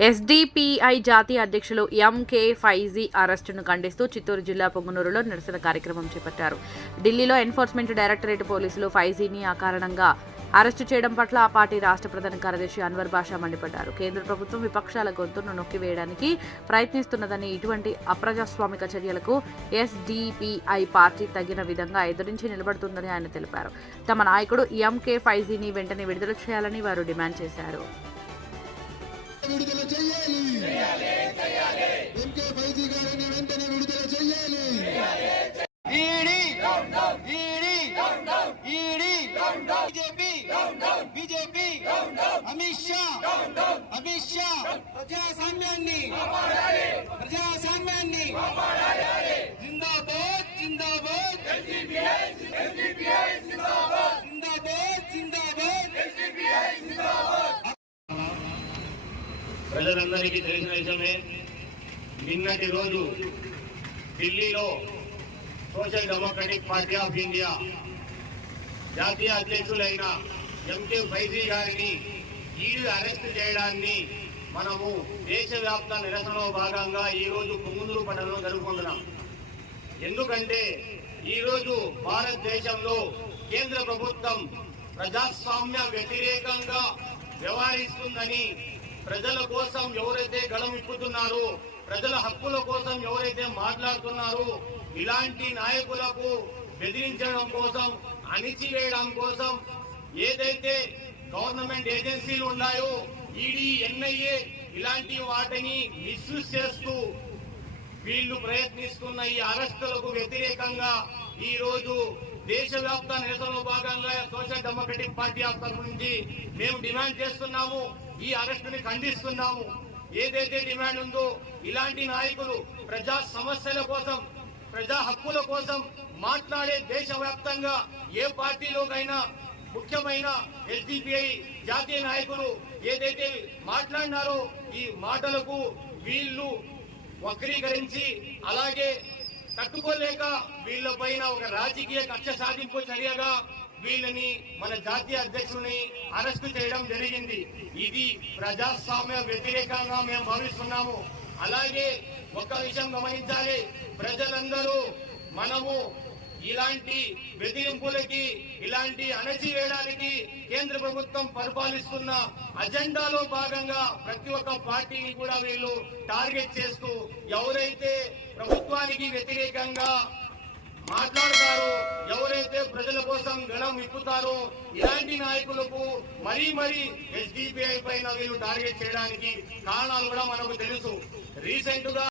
SDPI జాతీయ అధ్యక్షులు MK ఫైజీ అరెస్టును ఖండిస్తూ చిత్తూరు జిల్లా పొంగునూరులో నిరసన కార్యక్రమం చేపట్టారు. ఢిల్లీలో ఎన్ఫోర్స్మెంట్ డైరెక్టరేట్ పోలీసులు ఫైజీని అకారణంగా అరెస్టు చేయడం పట్ల ఆ పార్టీ రాష్ట్ర ప్రధాన కార్యదర్శి అన్వర్ బాషా మండిపడ్డారు. కేంద్ర ప్రభుత్వం విపక్షాల గొంతును నొక్కివేయడానికి ప్రయత్నిస్తున్నదని ఇటువంటి అప్రజాస్వామిక చర్యలకు ఎస్డిపిఐ పార్టీ తగిన విధంగా ఎదురించి నిలబడుతుందని ఆయన తెలిపారు. తమ నాయకుడు ఎంకే ఫైజీని వెంటనే విడుదల చేయాలని వారు డిమాండ్ చేశారు. విడుదల చేయాలి. ఎంకే ఫైజీ గారిని వెంటనే విడుదల చేయాలి. బీజేపీ బీజేపీ అమిత్ షా అమిత్ షా ప్రజాస్వామ్యాన్ని ప్రజాస్వామ్యాన్ని ప్రజలందరికీ తెలిసిన విషయమే నిన్నటి రోజు ఢిల్లీలో Social Democratic Party of India జాతీయ అధ్యక్షులైన ఎంకే ఫైజీ గారిని ఈడు అరెస్ట్ చేయడాన్ని మనము దేశవ్యాప్త నిరసనలో భాగంగా ఈ రోజు పొంగునూరు పట్టణంలో జరుపుకుంటున్నాం. ఎందుకంటే ఈరోజు భారతదేశంలో కేంద్ర ప్రభుత్వం ప్రజాస్వామ్య వ్యతిరేకంగా వ్యవహరిస్తుందని ప్రజల కోసం ఎవరైతే గళం ఇప్పుతున్నారో ప్రజల హక్కుల కోసం ఎవరైతే మాట్లాడుతున్నారో ఇలాంటి నాయకులకు బెదిరించడం కోసం అణిచివేయడం కోసం ఏదైతే గవర్నమెంట్ ఏజెన్సీలు ఉన్నాయో ఈడీ ఎన్ఐఏ ఇలాంటి వాటిని మిస్యూజ్ చేస్తూ వీళ్ళు ప్రయత్నిస్తున్న ఈ అరెస్టులకు వ్యతిరేకంగా ఈ రోజు దేశవ్యాప్త నిరసనలో భాగంగా సోషల్ డెమోక్రటిక్ పార్టీ ఆఫ్ తరఫు నుంచి మేము డిమాండ్ చేస్తున్నాము. ఈ అరెస్టుని ఖండిస్తున్నాము. ఏదైతే డిమాండ్ ఉందో ఇలాంటి నాయకులు ప్రజా సమస్యల కోసం ప్రజా హక్కుల కోసం మాట్లాడే దేశవ్యాప్తంగా ఏ పార్టీలోకైనా ముఖ్యమైన ఎస్డిపిఐ జాతీయ నాయకులు ఏదైతే మాట్లాడినారో ఈ మాటలకు వీళ్ళు వక్రీకరించి అలాగే తట్టుకోలేక వీళ్ళ పైన ఒక రాజకీయ కక్ష సాధింపు చర్యగా వీళ్ళని మన జాతీయ అధ్యక్షుని అరెస్టు చేయడం జరిగింది. ఇది ప్రజాస్వామ్య వ్యతిరేకంగా మేము భావిస్తున్నాము. అలాగే ఒక్క విషయం గమనించాలి. ప్రజలందరూ మనము ఇలాంటి బెదిరింపులకి ఇలాంటి అణచివేయడానికి కేంద్ర ప్రభుత్వం పరిపాలిస్తున్న అజెండాలో భాగంగా ప్రతి ఒక్క పార్టీని కూడా వీళ్ళు టార్గెట్ చేస్తూ ఎవరైతే ప్రభుత్వానికి వ్యతిరేకంగా మాట్లాడతారో ప్రజల కోసం గళం విప్పుతారో ఇలాంటి నాయకులకు మరీ మరీ ఎస్డిపిఐ పైన వీళ్ళు టార్గెట్ చేయడానికి కారణాలు కూడా మనకు తెలుసు. రీసెంట్గా